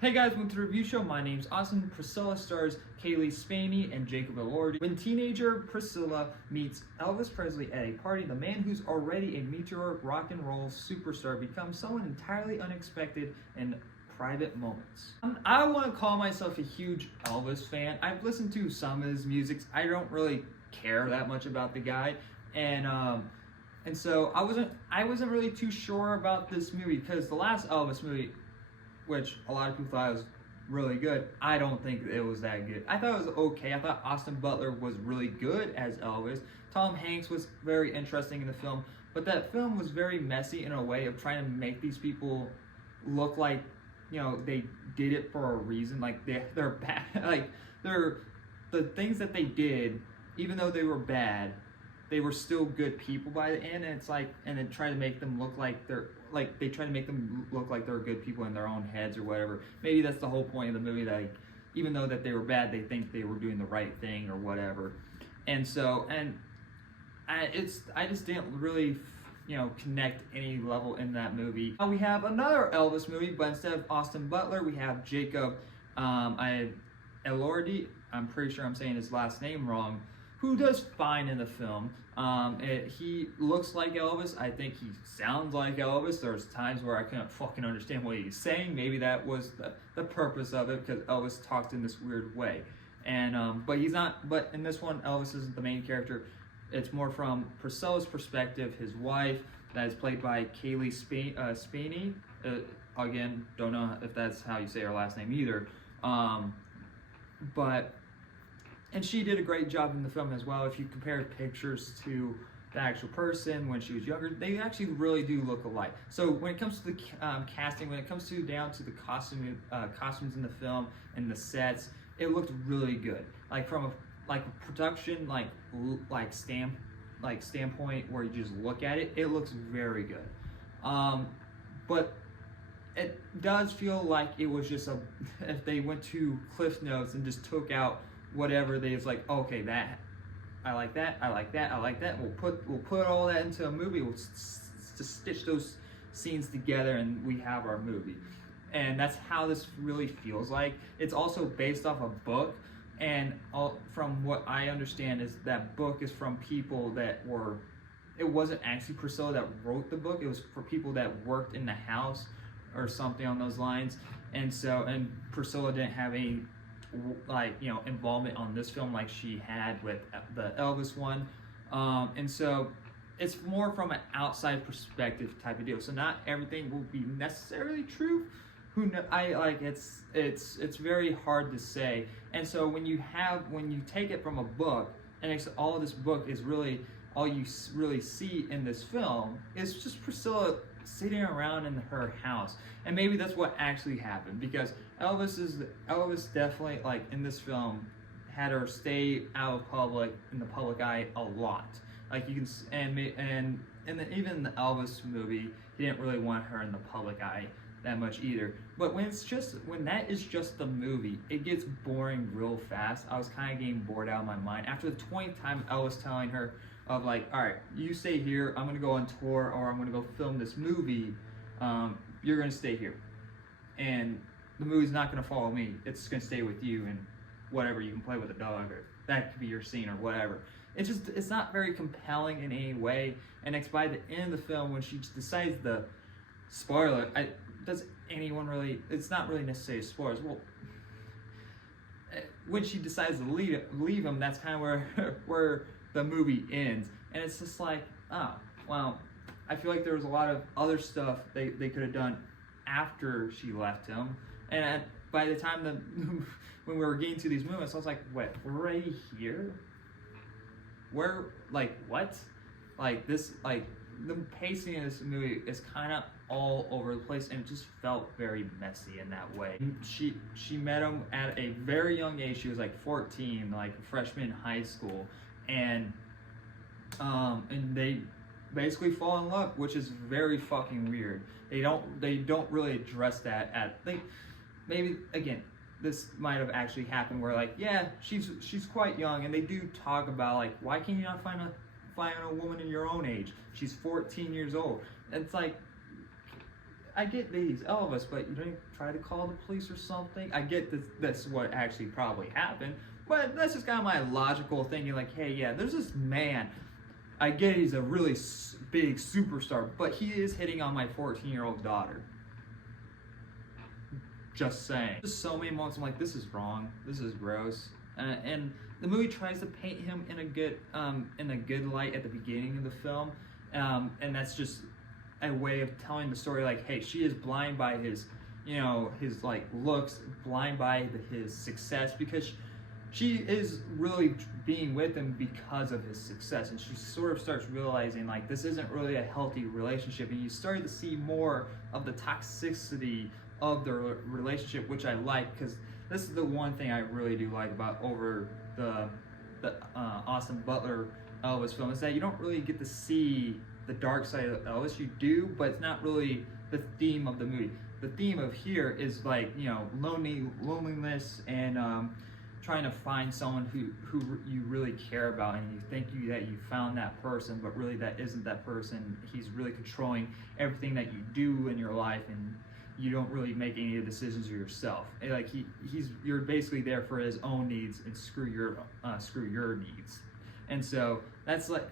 Hey guys, welcome to the review show. My name's Austin. Priscilla stars Kaylee Spaney and Jacob Elordi. When teenager Priscilla meets Elvis Presley at a party, the man who's already a meteoric rock and roll superstar becomes someone entirely unexpected in private moments. I want to call myself a huge Elvis fan. I've listened to some of his music. I don't really care that much about the guy, and so I wasn't really too sure about this movie because the last Elvis movie, which a lot of people thought was really good, I don't think it was that good. I thought it was okay. I thought Austin Butler was really good as Elvis. Tom Hanks was very interesting in the film, but that film was very messy in a way of trying to make these people look like, you know, they did it for a reason. Like they're bad. Like the things that they did, even though they were bad, they were still good people by the end. And it's like, and then try to make them look like they try to make them look like they're good people in their own heads or whatever. Maybe that's the whole point of the movie, that like, even though that they were bad, they think they were doing the right thing or whatever. And so, I just didn't really, connect any level in that movie. Now we have another Elvis movie, but instead of Austin Butler, we have Jacob Elordi. I'm pretty sure I'm saying his last name wrong, who does fine in the film. He looks like Elvis. I think he sounds like Elvis. There's times where I couldn't fucking understand what he's saying. Maybe that was the purpose of it, because Elvis talked in this weird way. And but he's not. But in this one, Elvis isn't the main character. It's more from Priscilla's perspective, his wife, that is played by Kaylee Spaney. Again, don't know if that's how you say her last name either. And she did a great job in the film as well. If you compare pictures to the actual person when she was younger, they actually really do look alike. So when it comes to the casting, when it comes down to the costumes in the film and the sets, it looked really good. Like from a production standpoint, where you just look at it, it looks very good. But it does feel like it was just if they went to Cliff Notes and just took out whatever they was like, okay, that I like that, I like that, I like that. We'll put all that into a movie. We'll just stitch those scenes together, and we have our movie. And that's how this really feels like. It's also based off a book, and from what I understand, is that book is from people that were. It wasn't actually Priscilla that wrote the book. It was for people that worked in the house or something on those lines. And Priscilla didn't have any involvement on this film like she had with the Elvis one, and so it's more from an outside perspective type of deal. So not everything will be necessarily true. It's very hard to say. And so when you take it from a book, and all of this book is really all you really see in this film is just Priscilla sitting around in her house. And maybe that's what actually happened, because Elvis definitely, like in this film, had her stay out of in the public eye a lot. Like you can, and even in the Elvis movie, he didn't really want her in the public eye that much either. But when that is just the movie, it gets boring real fast. I was kind of getting bored out of my mind after the 20th time Elvis telling her of like, all right, you stay here, I'm gonna go on tour, or I'm gonna go film this movie, you're gonna stay here, and the movie's not gonna follow me, it's gonna stay with you, and whatever, you can play with a dog, or that could be your scene or whatever. It's not very compelling in any way. And it's by the end of the film, when she decides the spoiler, does anyone really, it's not really necessarily spoilers. Well, when she decides to leave him, that's kind of where the movie ends. And it's just like, oh, well, I feel like there was a lot of other stuff they could have done after she left him. And by the time when we were getting to these moments, I was like, wait, we're already here? Where, like, what? Like, this, like, the pacing of this movie is kind of all over the place, and it just felt very messy in that way. She met him at a very young age. She was like 14, like a freshman in high school, and they basically fall in love, which is very fucking weird. They don't really address that. I think maybe again, this might have actually happened where, like, yeah, she's quite young, and they do talk about, like, why can you not find a woman in your own age? She's 14 years old. It's like, I get that he's Elvis, but you don't try to call the police or something. I get that's what actually probably happened, but that's just kind of my logical thinking. Like, hey, yeah, there's this man. I get he's a really big superstar, but he is hitting on my 14-year-old daughter. Just saying. There's so many moments I'm like, this is wrong. This is gross. And the movie tries to paint him in a good light at the beginning of the film, and that's just a way of telling the story. Like, hey, she is blind by his, his like looks, blind by his success, because she is really being with him because of his success, and she sort of starts realizing like this isn't really a healthy relationship, and you start to see more of the toxicity of the relationship, which I like, because this is the one thing I really do like about over the Austin Butler Elvis film, is that you don't really get to see the dark side of Elvis. You do, but it's not really the theme of the movie. The theme of here is like, loneliness and trying to find someone who you really care about, and you think that you found that person, but really that isn't that person. He's really controlling everything that you do in your life, and you don't really make any of the decisions yourself. And like you're basically there for his own needs, and screw your needs. And so that's like,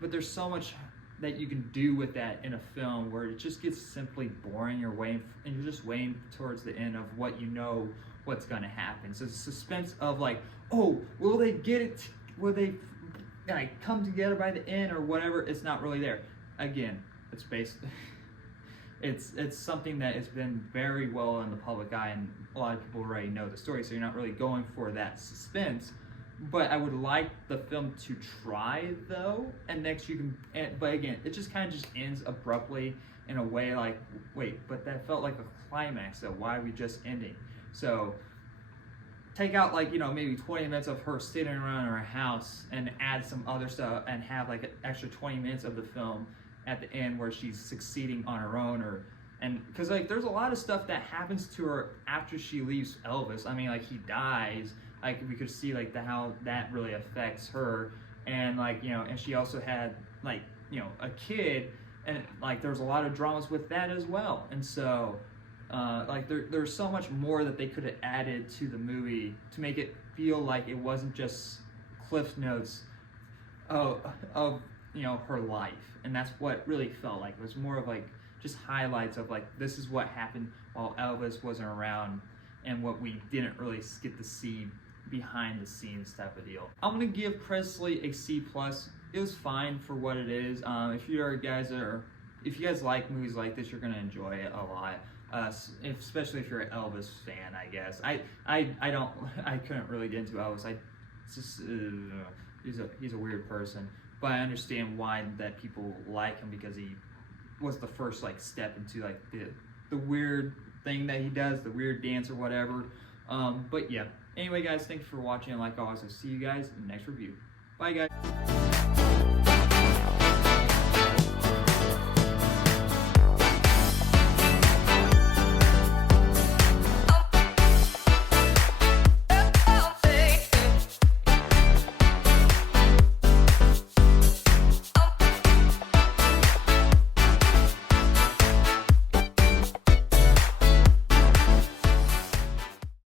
but there's so much that you can do with that in a film where it just gets simply boring. You're just waiting towards the end of what's gonna happen. So the suspense of like, oh, will they get it? Will they like come together by the end or whatever? It's not really there. Again, it's basically it's something that has been very well in the public eye, and a lot of people already know the story, so you're not really going for that suspense. But I would like the film to try though, and next you can. But again, it just kind of just ends abruptly in a way like, wait, but that felt like a climax. So why are we just ending? So take out like maybe 20 minutes of her sitting around her house, and add some other stuff, and have like an extra 20 minutes of the film at the end where she's succeeding on her own, and because like there's a lot of stuff that happens to her after she leaves Elvis. I mean, like he dies. Like we could see like how that really affects her, and like and she also had like a kid, and like there's a lot of dramas with that as well. And so like there's so much more that they could have added to the movie to make it feel like it wasn't just Cliff Notes of her life. And that's what really felt like. It was more of like just highlights of like, this is what happened while Elvis wasn't around, and what we didn't really get to see behind the scenes type of deal. I'm gonna give Presley a C+. It was fine for what it is. If you guys like movies like this, you're gonna enjoy it a lot. Especially if you're an Elvis fan, I guess. I couldn't really get into Elvis. He's a weird person, but I understand why that people like him, because he was the first like step into like the weird thing that he does, the weird dance or whatever. But yeah. Anyway, guys, thanks for watching, and like always, I'll see you guys in the next review. Bye, guys.